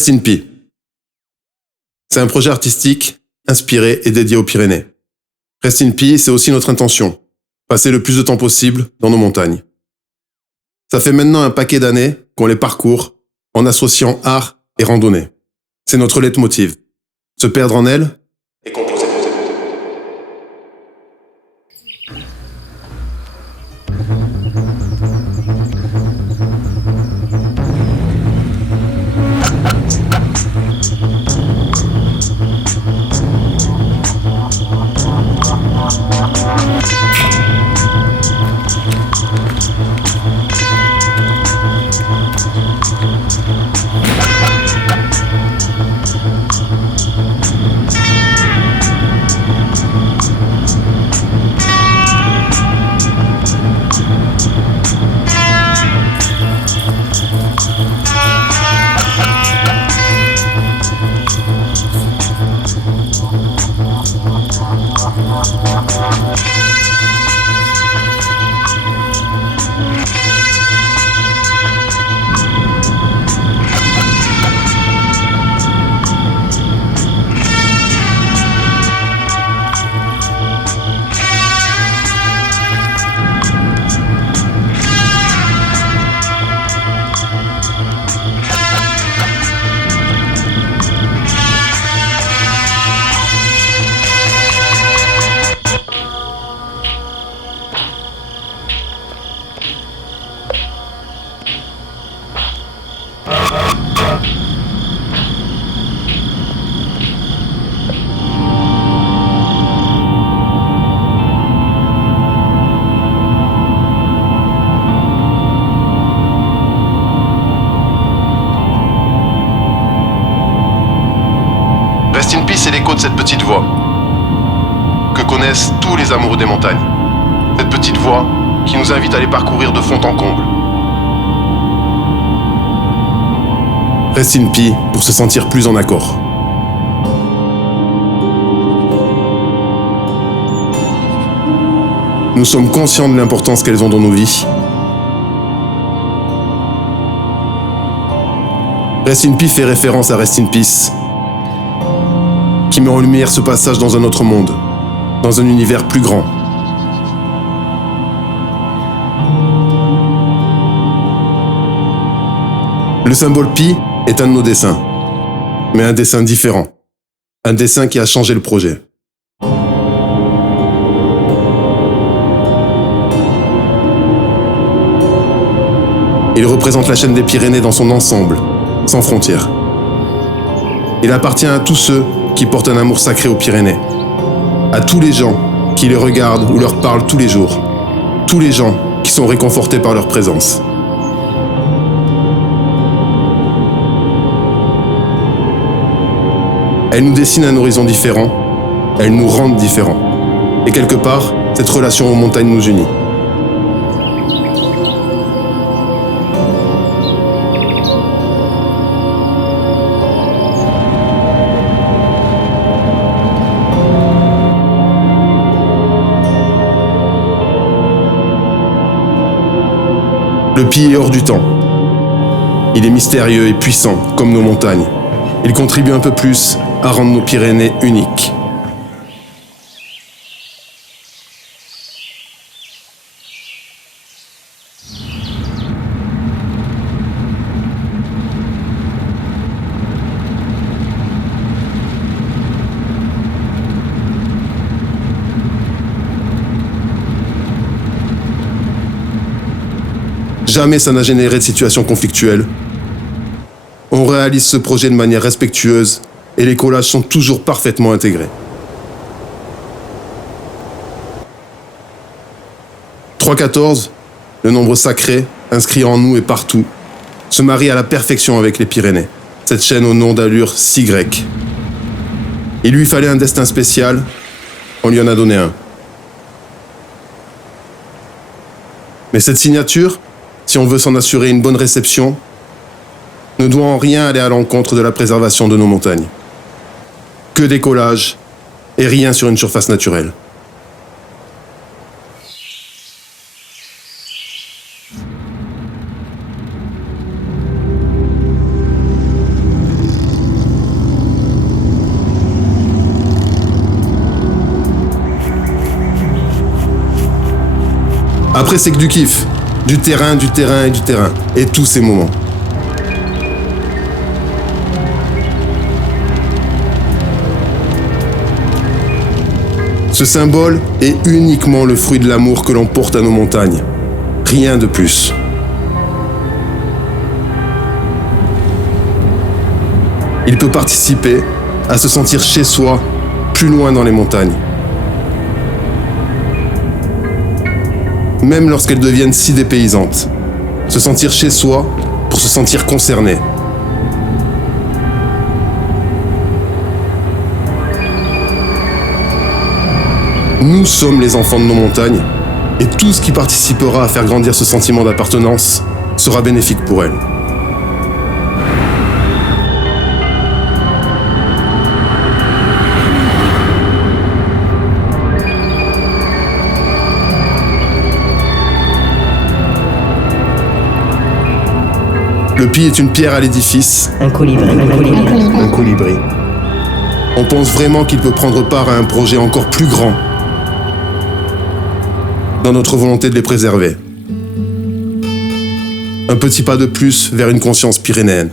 Rest in Peace. C'est un projet artistique, inspiré et dédié aux Pyrénées. Rest in Peace, c'est aussi notre intention. Passer le plus de temps possible dans nos montagnes. Ça fait maintenant un paquet d'années qu'on les parcourt en associant art et randonnée. C'est notre leitmotiv. Se perdre en elles et composer. Rest in Peace, c'est l'écho de cette petite voix que connaissent tous les amoureux des montagnes. Cette petite voix qui nous invite à les parcourir de fond en comble. Rest in Peace pour se sentir plus en accord. Nous sommes conscients de l'importance qu'elles ont dans nos vies. Rest in Peace fait référence à Rest in Peace, qui met en lumière ce passage dans un autre monde, dans un univers plus grand. Le symbole pi est un de nos dessins, mais un dessin différent. Un dessin qui a changé le projet. Il représente la chaîne des Pyrénées dans son ensemble, sans frontières. Il appartient à tous ceux qui portent un amour sacré aux Pyrénées. À tous les gens qui les regardent ou leur parlent tous les jours. Tous les gens qui sont réconfortés par leur présence. Elles nous dessinent un horizon différent, elles nous rendent différents. Et quelque part, cette relation aux montagnes nous unit. Le Pi est hors du temps. Il est mystérieux et puissant, comme nos montagnes. Il contribue un peu plus à rendre nos Pyrénées uniques. Jamais ça n'a généré de situation conflictuelle. On réalise ce projet de manière respectueuse et les collages sont toujours parfaitement intégrés. 314, le nombre sacré, inscrit en nous et partout, se marie à la perfection avec les Pyrénées, cette chaîne au nom d'allure si grecque. Il lui fallait un destin spécial, on lui en a donné un. Mais cette signature, si on veut s'en assurer une bonne réception, ne doit en rien aller à l'encontre de la préservation de nos montagnes. Que des collages et rien sur une surface naturelle. Après, c'est que du kiff. Du terrain, du terrain et du terrain. Et tous ces moments. Ce symbole est uniquement le fruit de l'amour que l'on porte à nos montagnes. Rien de plus. Il peut participer à se sentir chez soi, plus loin dans les montagnes. Même lorsqu'elles deviennent si dépaysantes. Se sentir chez soi pour se sentir concerné. Nous sommes les enfants de nos montagnes, et tout ce qui participera à faire grandir ce sentiment d'appartenance sera bénéfique pour elles. Le Pi est une pierre à l'édifice. Un colibri. Un colibri. On pense vraiment qu'il peut prendre part à un projet encore plus grand dans notre volonté de les préserver. Un petit pas de plus vers une conscience pyrénéenne.